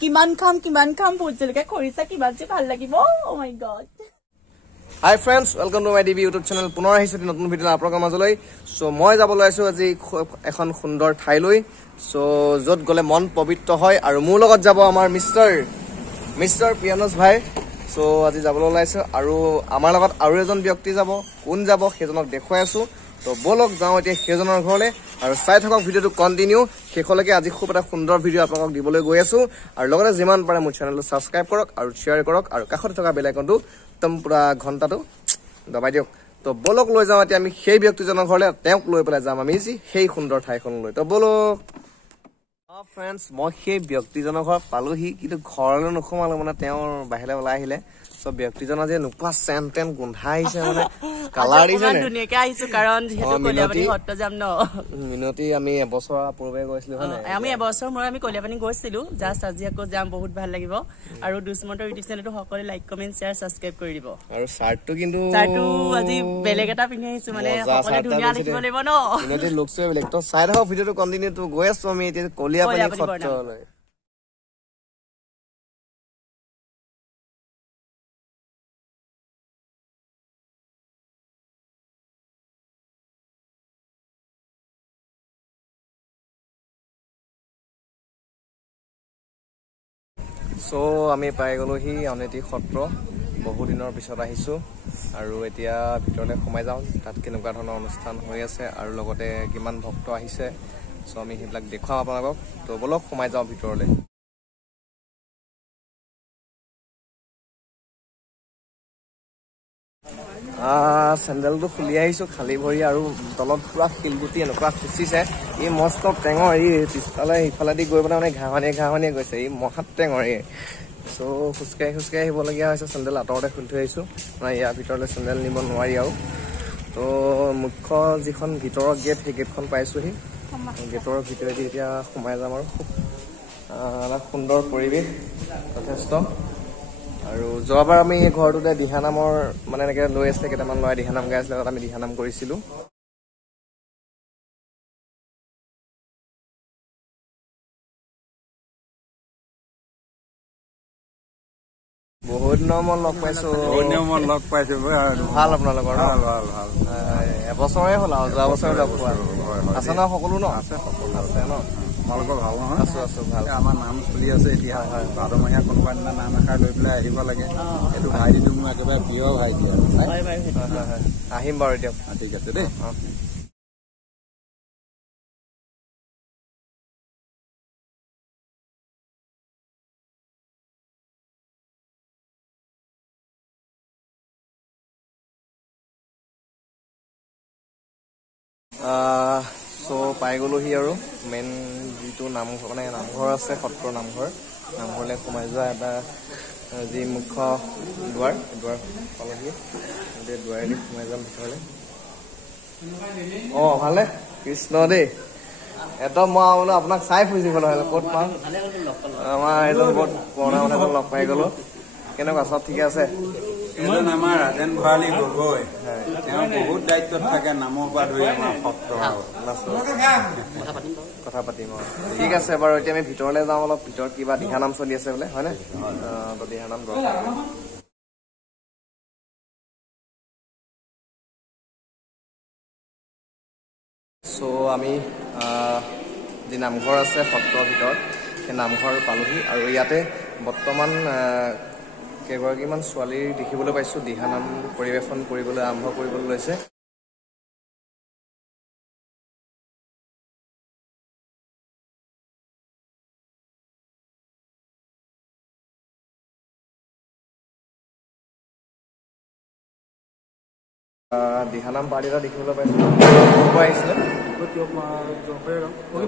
কিমান খাম ভোট জলকীয়া খৰিচা কিমান যে ভাল লাগিব ও মাই god Hi friends, welcome to my DB YouTube channel. পুনৰ আহিছো নতুন ভিডিঅ আপোনালোকৰ মাজলৈ। সো মই যাবলৈ আছো আজি এখন সুন্দৰ ঠাইলৈ। সো যত গলে মন পবিত্ৰ হয় আৰু মোৰ লগত যাব আমাৰ মিস্টাৰ পিয়ানোজ ভাই। সো আজি যাবলৈ ওলাইছো আৰু আমাৰ লগত আৰু এজন ব্যক্তি যাব। কোন যাব সেইজনক দেখুৱাই আছো। তো বলক যাওঁ এতিয়া সেইজনৰ ঘৰলৈ আৰু চাই থাকক ভিডিঅটো কন্টিনিউ শেষলৈকে। আজি খুব এটা সুন্দৰ ভিডিঅ আপোনালোকক দিবলৈ গৈ আছো আৰু লগতে যিমান পাৰে মোৰ চেনেলটো সাবস্ক্ৰাইব কৰক আৰু শ্বেয়াৰ কৰক আৰু কাষতে থকা বেল আইকনটো একদম পুৰা ঘণ্টাটো দবাই দিয়ক। তো বলক লৈ যাওঁ এতিয়া আমি সেই ব্যক্তিজনৰ ঘৰলৈ, তেওঁক লৈ পেলাই যাম আমি সেই সুন্দৰ ঠাইখনলৈ। তো বলক ফ্ৰেণ্ডছ, মই সেই ব্যক্তিজনৰ ঘৰ পালোহি, কিন্তু ঘৰলৈ নোসোমালো মানে তেওঁৰ বাহিৰলৈ ওলাই আহিলে। সব ব্যক্তিজনৰ যে নোপোৱা চেন টেন গোন্ধা আহিছে মানে কালাৰ দিছে নে ধুনীয়াকে আহিছো কাৰণ যেহেতু কলিয়াপানী সত্ৰ যাম ন। মিনতি আমি এবছৰ পূৰ্বে গৈছিলো হয় নাই? আমি এবছৰ মূৰত আমি কলিয়াপানী গৈছিলো। জাষ্ট আজি আকৌ যাম, বহুত ভাল লাগিব। আৰু দুষ্মন্তৰ ইউটিউব চেনেলটো সকলোৱে লাইক কমেন্ট শ্বেয়াৰ সাবস্ক্ৰাইব কৰি দিব। আৰু চাৰ্টটো আজি বেলেগ এটা পিন্ধি আহিছো মানে সকলোৱে ধুনীয়া দেখিব লাগিব ন। মিনতি লুকছে বেলেগ। তো চাই থাকক ভিডিঅটো কন্টিনিউ। তো গৈ আছো আমি এতিয়া কলিয়াপানী সত্ৰলৈ। সো আমি পাই গলোহি অনেতি সত্ৰ। বহু দিনৰ পিছত আহিছো আৰু এতিয়া ভিতৰলৈ সোমাই যাওঁ। তাত কেনেকুৱা ধৰণৰ অনুষ্ঠান হৈ আছে আৰু লগতে কিমান ভক্ত আহিছে। সো আমি সেইবিলাক দেখুৱাম আপোনালোকক। তো বলক সোমাই যাওঁ ভিতৰলৈ। চেণ্ডেলটো খুলি আহিছো খালী ভৰি আৰু তলত পুৰা শিলগুটি এনেকুৱা খুচিছে। এই মস্ত টেঙৰ এই পিছফালে ইফালেদি গৈ পেলাই মানে ঘাঁহনিয়ে গৈছে। এই মহাত টেঙৰ এই। চ' খোজকাঢ়ি আহিবলগীয়া হৈছে। চেণ্ডেল আঁতৰতে খুলি থৈ আহিছো মানে ইয়াৰ ভিতৰলৈ চেণ্ডেল নিব নোৱাৰি আৰু। তো মুখ্য যিখন ভিতৰৰ গেট সেই গেটখন পাইছোহি। গেটৰ ভিতৰেদি এতিয়া সোমাই যাম আৰু খুব সুন্দৰ পৰিৱেশ যথেষ্ট। আৰু যোৱাবাৰ আমি ঘৰটোতে দিহানামৰ মানে এনেকে লৈ আছিলে, কেইটামান ল'ৰাই দিহানাম গাই আছিলে, তাত আমি দিহানাম কৰিছিলো। বহুত দিনৰ মূৰত লগ পাইছো। ভাল আপোনালোকৰ? ভাল এবছৰে হ'ল আৰু যোৱা বছৰে লগ পোৱা আছে ন? সকলো ন আছে ন? তোমালোকৰ ভাল নহয়? আছো ভাল। আমাৰ নাম চলি আছে এতিয়া। বাৰমহীয়া কোনোবা দিনা নাম এষাৰ লৈ পেলাই আহিব লাগে। এইটো ভাইটিটো মোৰ একেবাৰে প্ৰিয় ভাইটি। আহিম বাৰু দিয়ক। ঠিক আছে দেই। চ' পাই গলোহি আৰু মেইন যিটো নামঘৰ মানে নামঘৰ আছে, সত্ৰৰ নামঘৰলৈ সোমাই যোৱা এটা যি মুখ্য দুৱাৰ পালোহি। দুৱাৰেদি সোমাই যাম ভিতৰলৈ। ভালে কৃষ্ণ দেই। একদম মই বোলো আপোনাক চাই ফুৰিছিব নহ'লে ক'ত পাম। আমাৰ এজন বহুত পুৰণা মানুহ এজন লগ পাই গলো। কেনেকুৱা, চব ঠিকে আছে? এজন আমাৰ ৰাজেন ভৰালী গগৈ, তেওঁ বহুত দায়িত্বত থাকে নামৰ পৰা ধৰি আমাৰ সত্ৰ। কথা পাতিম ঠিক আছে বাৰু। এতিয়া আমি ভিতৰলৈ যাওঁ অলপ। ভিতৰত কিবা দিহানাম চলি আছে বোলে হয় নে? দিহানাম দৰকাৰ। চ' আমি যি নামঘৰ আছে সত্ৰৰ ভিতৰত সেই নামঘৰ পালোহি আৰু ইয়াতে বৰ্তমান কেইগৰাকীমান ছোৱালী দেখিবলৈ পাইছো দিহানাম পৰিৱেশন কৰিবলৈ আৰম্ভ কৰিবলৈ লৈছে। দিহানাম পাৰ্টি এটা দেখিবলৈ পাইছো। আহিছিলে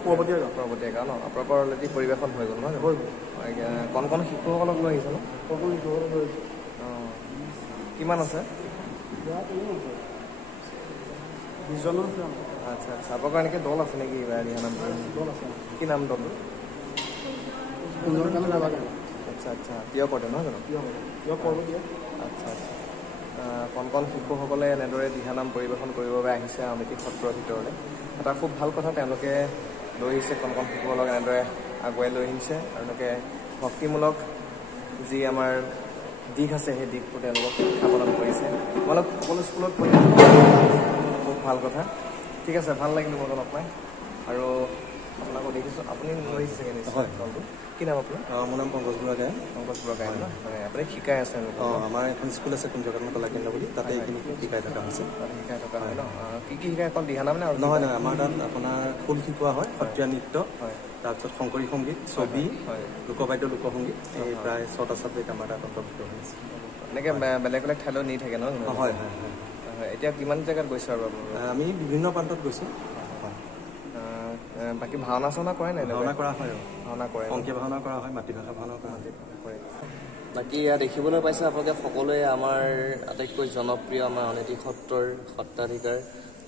পৰ্বতীয়া গাঁও ন? আপোনালোকৰ অলৰেডি পৰিৱেশন হৈ গ'ল নহয়? কণ শিশুসকলক লৈ আহিছে ন? কিমান আছে? আচ্ছা আপোনালোকৰ এনেকৈ দল আছে নেকি? দিহানাম দল আছে। কি নাম দল? আচ্ছা প্ৰিয় কৰে নহয় জানো? আচ্ছা কণ শিশুসকলে এনেদৰে দিহানাম পৰিৱেশন কৰিবৰ বাবে আহিছে আউনীআটী সত্ৰৰ ভিতৰলৈ। এটা খুব ভাল কথা, তেওঁলোকে লৈ আহিছে কণ শিশুসকলক এনেদৰে আগুৱাই লৈ আহিছে আৰু এনেকৈ ভক্তিমূলক যি আমাৰ দিশ আছে সেই দিশবোৰ তেওঁলোকক শিক্ষা প্ৰদান কৰিছে তোমালোক সকলো স্কুলত পঢ়ি খুব ভাল কথা ঠিক আছে ভাল লাগিল মোৰ লগ পাই আৰু আপোনাকো দেখিছোঁ আপুনি লৈ আহিছে নিশ্চয় দলটো কি নাম আপোনাৰ মোৰ নাম পংকজ বুঢ়াগাঁও মানে আপুনি শিকাই আছে আমাৰ এখন স্কুল আছে কুঞ্জকৰ্ণ কলা কেন্দ্ৰ বুলি তাতে এইখিনি শিকাই থকা হৈছে শিকাই থকা হয় ন কি কি শিকাই অকল দিহানাম নে নহয় নহয় আমাৰ তাত আপোনাৰ খোল শিকোৱা হয় সত্ৰীয়া নৃত্য হয় তাৰপিছত শংকৰী সংগীত ছবি লোকবাদ্য লোকসংগীত এই প্ৰায় 6টা ছাবজেক্ট আমাৰ তাত অন্তৰ্ভুক্ত হৈছে এনেকৈ বেলেগ বেলেগ ঠাইলৈ নি থাকে ন হয় হয় এতিয়া কিমান জেগাত গৈছে আৰু আমি বিভিন্ন প্ৰান্তত গৈছোঁ বাকী ভাওনা চাওনা কৰে নাই ভাওনা কৰা হয় ভাওনা কৰে অংকীয়া ভাওনা কৰা হয় মাতৃভাষা ভাওনা কৰা কৰে বাকী ইয়াত দেখিবলৈ পাইছে আপোনালোকে সকলোৱে আমাৰ আটাইতকৈ জনপ্ৰিয় আমাৰ অনেতি সত্ৰৰ সত্ৰাধিকাৰ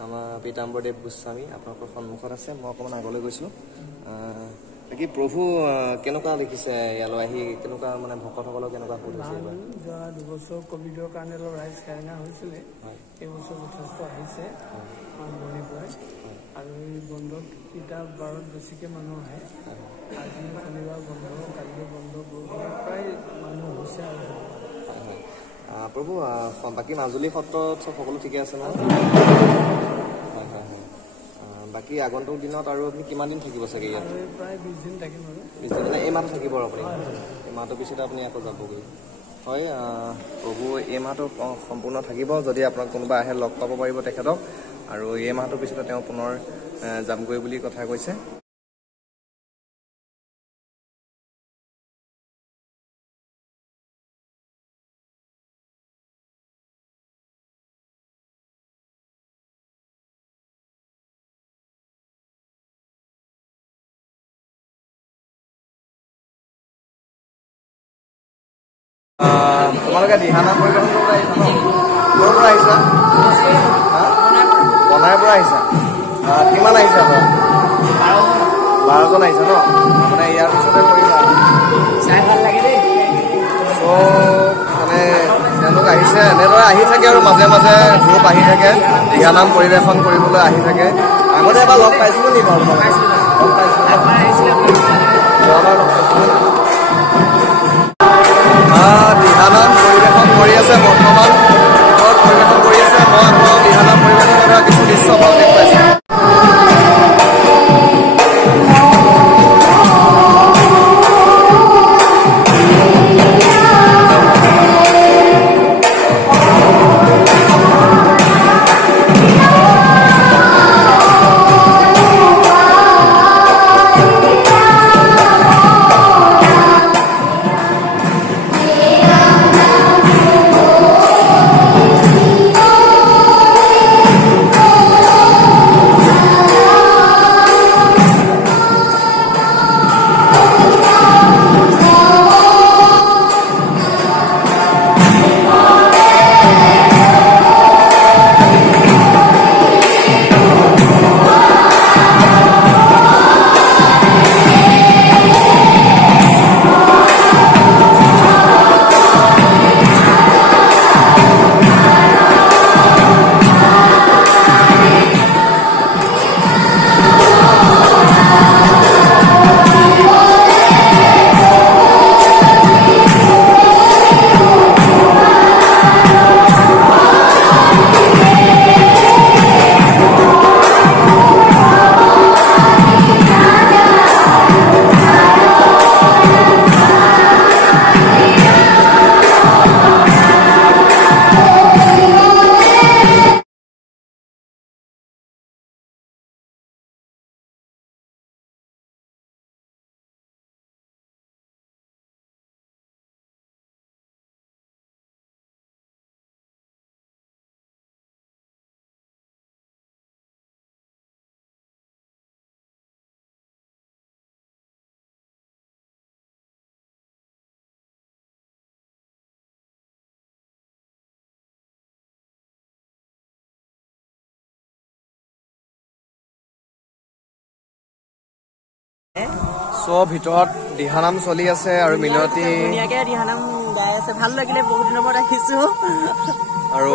আমাৰ পীতাম্বৰদেৱ গোস্বামী আপোনালোকৰ সন্মুখত আছে মই অকণমান আগলৈ গৈছোঁ বাকী প্ৰভু কেনেকুৱা দেখিছে ইয়ালৈ আহি কেনেকুৱা মানে ভকতসকলক কেনেকুৱা সুখ হৈছে এইবাৰ যোৱা 2 বছৰ কোভিডৰ কাৰণে অলপ ৰাইজ কাৰেঙা হৈছিলে এইবছৰ যথেষ্ট আহিছে মানুহৰ পৰাই আৰু এই বন্ধত কেইটা বাৰত বেছিকৈ মানুহ আহে আজি শনিবাৰ বন্ধ কাইলৈ বন্ধ প্ৰায় মানুহ হৈছে আৰু প্ৰভু বাকী মাজুলী সত্ৰত চব সকলো ঠিকে আছে নহয় হয় হয় হয় বাকী আগন্তুক দিনত আৰু আপুনি কিমান দিন থাকিব চাগে ইয়াত প্ৰায় 20 দিন থাকিম আৰু 20 দিন মানে এই মাহটো থাকিব আৰু আপুনি এই মাহটোৰ পিছতে আপুনি আকৌ যাবগৈ হয় প্ৰভু এই মাহটো সম্পূৰ্ণ থাকিব যদি আপোনাক কোনোবা আহে লগ পাব পাৰিব তেখেতক আৰু এই মাহটোৰ পিছতে তেওঁ পুনৰ যামগৈ বুলি কথা কৈছে তোমালোকে দিহানাম পৰিৱেশন কৰিবলৈ আহিছা ন ক'ৰ পৰা আহিছা বনাইৰ পৰা আহিছা কিমান আহিছা 12জন আহিছা ন মানে ইয়াৰ পিছতে কৰিবা চাই ভাল লাগে দেই মানে তেওঁলোক আহিছে এনেদৰে আহি থাকে আৰু মাজে মাজে গ্ৰুপ আহি থাকে দিহানাম পৰিৱেশন কৰিবলৈ আহি থাকে আগতে এবাৰ লগ পাইছিলোঁ নি বাৰু লগ পাইছিলোঁ যোৱাবাৰ লগ পাইছিলোঁ দিহানাম পৰিৱেশন কৰি আছে বৰ্তমান পৰিৱেশন কৰি আছে মই আপোনাক দিহানাম পৰিৱেশন কৰা কিছু দৃশ্য আপোনালোকে পাইছোঁ ভিতৰত দিহানাম চলি আছে আৰু মিলতি ধুনীয়াকে দিহানাম গাই আছে ভাল লাগিলে বহুত দিনৰ মূৰত আহিছো আৰু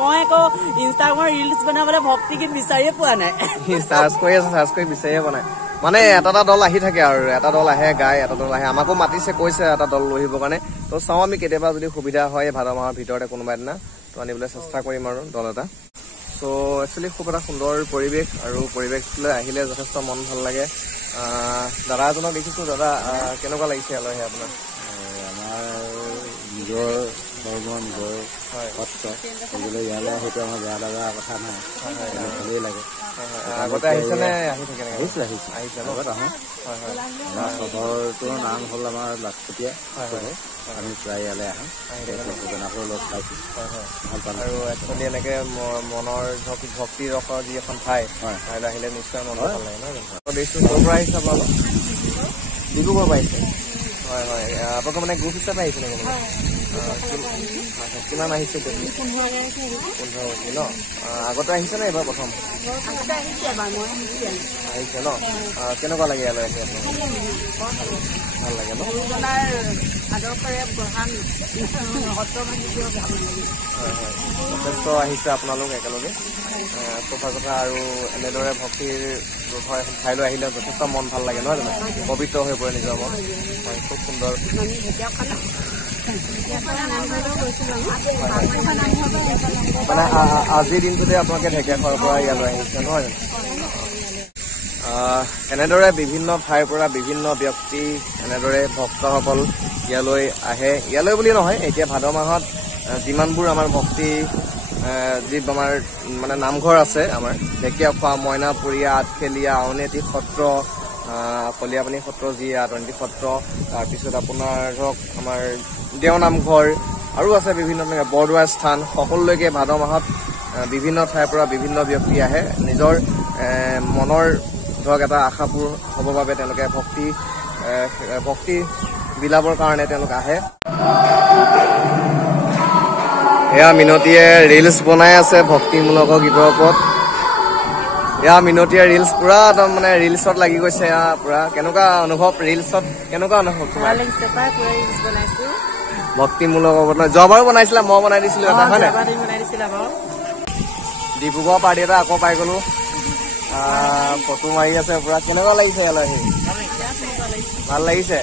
মই আকৌ ইনষ্টাগ্ৰামৰ ৰিলছ বনাবলৈ ভক্তি গীত বিচাৰিয়ে পোৱা নাই চাৰ্চ কৰি আছে চাৰ্চ কৰি বিচাৰিয়ে পোৱা নাই মানে এটা দল আহি থাকে আৰু এটা দল আহে গায় এটা দল আহে আমাকো মাতিছে কৈছে এটা দল লৈ আহিবৰ কাৰণে তো চাওঁ আমি কেতিয়াবা যদি সুবিধা হয় ভাদ মাহৰ ভিতৰতে কোনোবা এদিনা তো আনিবলৈ চেষ্টা কৰিম আৰু দল এটা চ' একচুৱেলি খুব এটা সুন্দৰ পৰিৱেশ আৰু পৰিৱেশলৈ আহিলে যথেষ্ট মন ভাল লাগে দাদা এজনক দেখিছোঁ দাদা কেনেকুৱা লাগিছে আলহী আপোনাৰ আমাৰ নিজৰ ধৰ্ম নিজৰ সত্ৰ গতিকে ইয়ালৈ হয়তো আমাৰ বেয়া লগা কথা নাই ভালেই লাগে আগতে আহিছেনে আহি থাকে আহিছে লগত আহোঁ আমাৰ চহৰটোৰ নাম হ'ল আমাৰ লাখপতীয়া আমি প্ৰায় ইয়ালৈ আহোঁ জনাকো লগ পাইছোঁ ভাল পালোঁ আৰু একচুৱেলি এনেকৈ মনৰ ভক্তি ৰসৰ যি এখন ঠাই তাইলৈ আহিলে নিশ্চয় মন ভাল লাগে নহয় দেখিছোঁ ক'ৰ পৰা আহিছে আপোনালোক ডিব্ৰুগড় পৰা আহিছে হয় হয় আপোনালোকৰ মানে গ্ৰুপ হিচাপে আহিছে নেকি কিমান আহিছে 15 ন আগতে আহিছে নে এইবাৰ প্ৰথম আহিছে ন কেনেকুৱা লাগে ইয়ালৈ আহি আপোনালোক ভাল লাগে ন যথেষ্ট আহিছে আপোনালোক একেলগে কথা কথা আৰু এনেদৰে ভক্তিৰ ঠাইলৈ আহিলে যথেষ্ট মন ভাল লাগে নহয় জানো পবিত্ৰ হৈ পৰে নিজৰ মন হয় খুব সুন্দৰ মানে আজিৰ দিনটোতে আপোনালোকে ঢেকীয়াখোৱাৰ পৰা ইয়ালৈ আহিছে নহয় জানো এনেদৰে বিভিন্ন ঠাইৰ পৰা বিভিন্ন ব্যক্তি এনেদৰে ভক্তসকল ইয়ালৈ আহে ইয়ালৈ বুলি নহয় এতিয়া ভাদ মাহত যিমানবোৰ আমাৰ ভক্তি যি আমাৰ মানে নামঘৰ আছে আমাৰ ঢেকীয়াখোৱা মইনাপুৰীয়া আঠখেলীয়া আউনীআটী সত্ৰ কলিয়াপানী সত্ৰ যি আদৰণি সত্ৰ তাৰপিছত আপোনাৰ ধৰক আমাৰ দেও নামঘৰ আৰু আছে বিভিন্ন বৰদোৱা স্থান সকলোলৈকে ভাদ মাহত বিভিন্ন ঠাইৰ পৰা বিভিন্ন ব্যক্তি আহে নিজৰ মনৰ ধৰক এটা আশাপূৰ হ'বৰ বাবে তেওঁলোকে ভক্তি বিলাবৰ কাৰণে তেওঁলোক আহে এয়া মিনতীয়ে ৰিলছ বনাই আছে ভক্তিমূলক গীতৰ ওপৰত এয়া মিনতীয়ে ৰিলছ পুৰা একদম মানে ৰিলছত লাগি গৈছে এয়া পুৰা কেনেকুৱা অনুভৱ ৰিলছত কেনেকুৱা অনুভৱ তোমাৰ ভক্তিমূলক যোৱাবাৰো বনাইছিলা মই বনাই দিছিলো এটা হয় নাই ডিব্ৰুগড় পাৰ্টি এটা আকৌ পাই গলো ফটো মাৰি আছে পুৰা কেনেকুৱা লাগিছে ইয়ালৈ আহি ভাল লাগিছে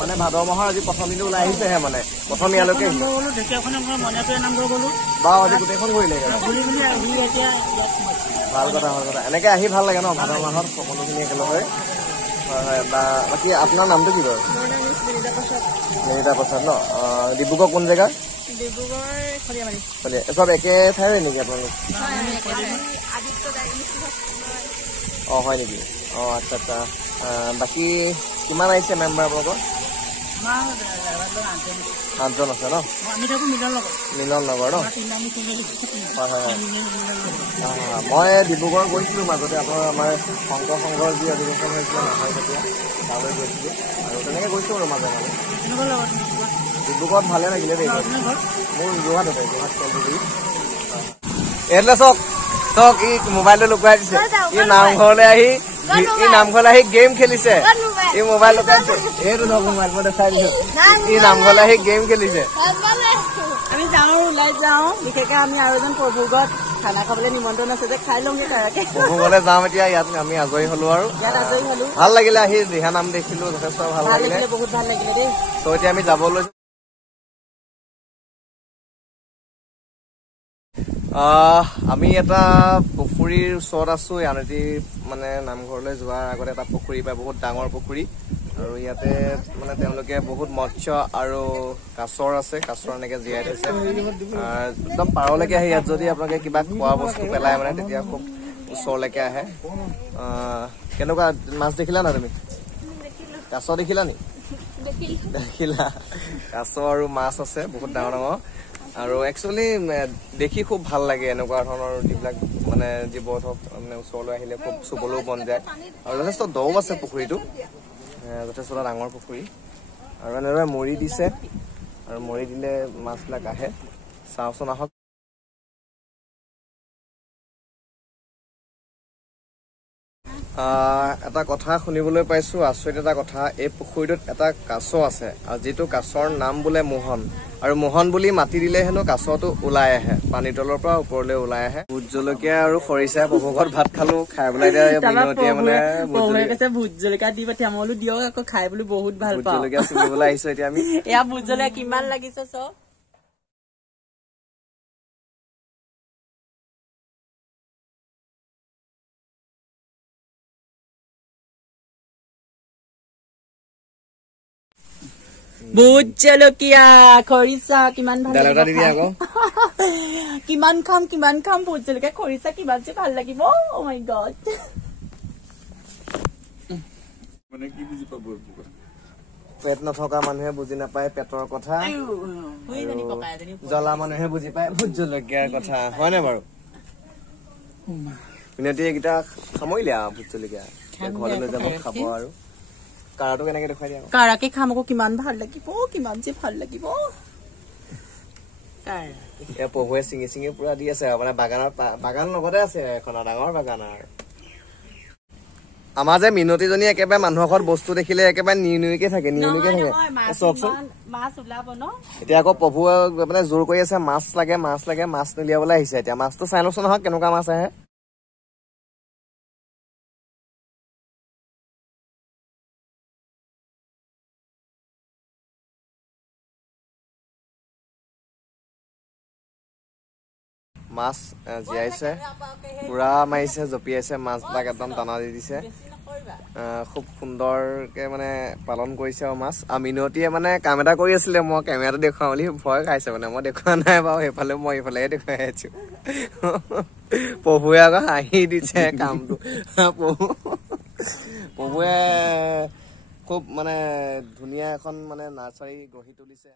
মানে ভাদ মাহৰ আজি প্ৰথম দিনটো ওলাই আহিছেহে মানে প্ৰথম ইয়ালৈকে বাৰু আজি গোটেইখন ঘূৰিলে ভাল কথা এনেকে আহি ভাল লাগে ন ভাদ মাহত সকলোখিনি একেলগে হয় হয় বাকী আপোনাৰ নামটো কি বাৰু নিৰিতা প্ৰসাদ ন ডিব্ৰুগড় কোন জেগা চব একে ঠাইৰে নেকি আপোনালোক অঁ হয় নেকি অঁ আচ্ছা আচ্ছা বাকী কিমান আহিছে মেম্বাৰ আপোনালোকৰ 8জন আছে ন মিলন নগৰ ন হয় হয় হয় মই ডিব্ৰুগড় গৈছিলোঁ মাজতে আপোনাৰ আমাৰ শংকৰ সংঘৰ যি অধিৱেশন হৈছিলে নহয় তেতিয়া তালৈ গৈছিলোঁ আৰু তেনেকৈ গৈছোঁ আৰু মাজে মাজে ডিব্ৰুগড়ত ভালে লাগিলে দেই মোৰ যোৰহাটতে যোৰহাট কলগুৰি এইফালে চাওক ই মোবাইলটো লুকুৱাই দিছে ই নামঘৰলৈ আহি গেম খেলিছে ই মোবাইল লুকুৱাইছে এইটো ধৰক মোবাইল মই দেখাই দিছো ই নামঘৰলৈ আহি গেম খেলিছে আমি যাওঁ ওলাই যাওঁ বিশেষকৈ আমি আৰু এজন প্ৰভুগত খানা খাবলৈ নিমন্ত্ৰণ আছে যে খাই লওঁগে তাকে প্ৰভুগলে যাওঁ এতিয়া ইয়াত আমি আজৰি হলো আৰু ভাল লাগিলে আহি দিহা নাম দেখিলো যথেষ্ট ভাল লাগিলে বহুত ভাল লাগিলে দেই ত' এতিয়া আমি যাবলৈ আমি এটা পুখুৰীৰ ওচৰত আছো আনতি মানে নামঘৰলৈ যোৱাৰ আগতে এটা পুখুৰী পায় বহুত ডাঙৰ পুখুৰী আৰু ইয়াতে মানে তেওঁলোকে বহুত মৎস্য আৰু কাছৰ আছে কাছৰ এনেকে জীয়াই থৈছে একদম পাৰলৈকে আহে ইয়াত যদি আপোনালোকে কিবা খোৱা বস্তু পেলাই মানে তেতিয়া খুব ওচৰলৈকে আহে কেনেকুৱা মাছ দেখিলা না তুমি কাছ দেখিলা নি দেখিলা কাছ আৰু মাছ আছে বহুত ডাঙৰ ডাঙৰ আৰু একচুৱেলি দেখি খুব ভাল লাগে এনেকুৱা ধৰণৰ যিবিলাক মানে জীৱ মানে ওচৰলৈ আহিলে খুব চুবলৈও মন যায় আৰু যথেষ্ট দও আছে পুখুৰীটো যথেষ্ট ডাঙৰ পুখুৰী আৰু এনেদৰে মৰি দিছে আৰু মৰি দিলে মাছবিলাক আহে চাওঁচোন আহক এটা কথা শুনিবলৈ পাইছো আচৰিত এটা কথা এই পুখুৰীটোত এটা কাছ আছে আৰু যিটো কাছৰ নাম বোলে মোহন আৰু মোহন বুলি মাতি দিলে হেনো কাছটো ওলাই আহে পানী তলৰ পৰা ওপৰলৈ ওলাই আহে ভোট জলকীয়া আৰু খৰিচা পভুকত ভাত খালো খাই পেলাই বিনতিয়ে মানে ভোট জলকীয়া দি পঠিয়াম মই বোলো দিয়ক আকৌ খাই বুলি বহুত ভাল পাওঁ ভোট জলকীয়া ছিঙিবলৈ আহিছো এতিয়া আমি এয়া ভোট জলকীয়া কিমান লাগিছে চব ভোট জলকীয়া খৰিচা কিমান ভাল কিমান খাম ভোট জলকীয়া খৰিচা কিমান যে ভাল লাগিব অ মাই গড পেট নথকা মানুহে বুজি নাপায় পেটৰ কথা জ্বলা মানুহে বুজি পায় ভোট জলকীয়াৰ কথা হয়নে বাৰু মিনতি এইকেইটা সামৰিলে আৰু ভোট জলকীয়া ঘৰলৈ লৈ যাব খাব আৰু কাৰাটো কেনেকে দেখুৱাই দিয়া কাৰাকে খাম আকৌ কিমান ভাল লাগিব কিমান যে ভাল লাগিব এয়া পহুৱে ছিঙি ছিঙি পুৰা দি আছে মানে বাগান লগতে আছে এখন ডাঙৰ বাগান আৰু আমাৰ যে মিনতিজনী একেবাৰে মানুহৰ ঘৰত বস্তু দেখিলে একেবাৰে নিউনিউকে থাকে চাওকচোন এতিয়া আকৌ প্ৰভুৱে মানে জোৰ কৰি আছে মাছ লাগে মাছ উলিয়াবলৈ আহিছে এতিয়া মাছটো চাই লওকচোন নহয় কেনেকুৱা মাছ আহে মাছ জীয়াইছে পুৰা মাৰিছে জঁপিয়াইছে মাছবিলাক একদম টানা দি দিছে খুব সুন্দৰকে মানে পালন কৰিছে আৰু মাছ আৰু মিনতিয়ে মানে কাম এটা কৰি আছিলে মই কেমেৰাটো দেখুৱাওঁ বুলি ভয় খাইছে মানে মই দেখুওৱা নাই বাৰু সেইফালে মই এইফালেহে দেখুৱাই আছো প্ৰভুৱে আকৌ হাঁহি দিছে কামটো প্ৰভুৱে খুব মানে ধুনীয়া এখন মানে নাৰ্চাৰী গঢ়ি তুলিছে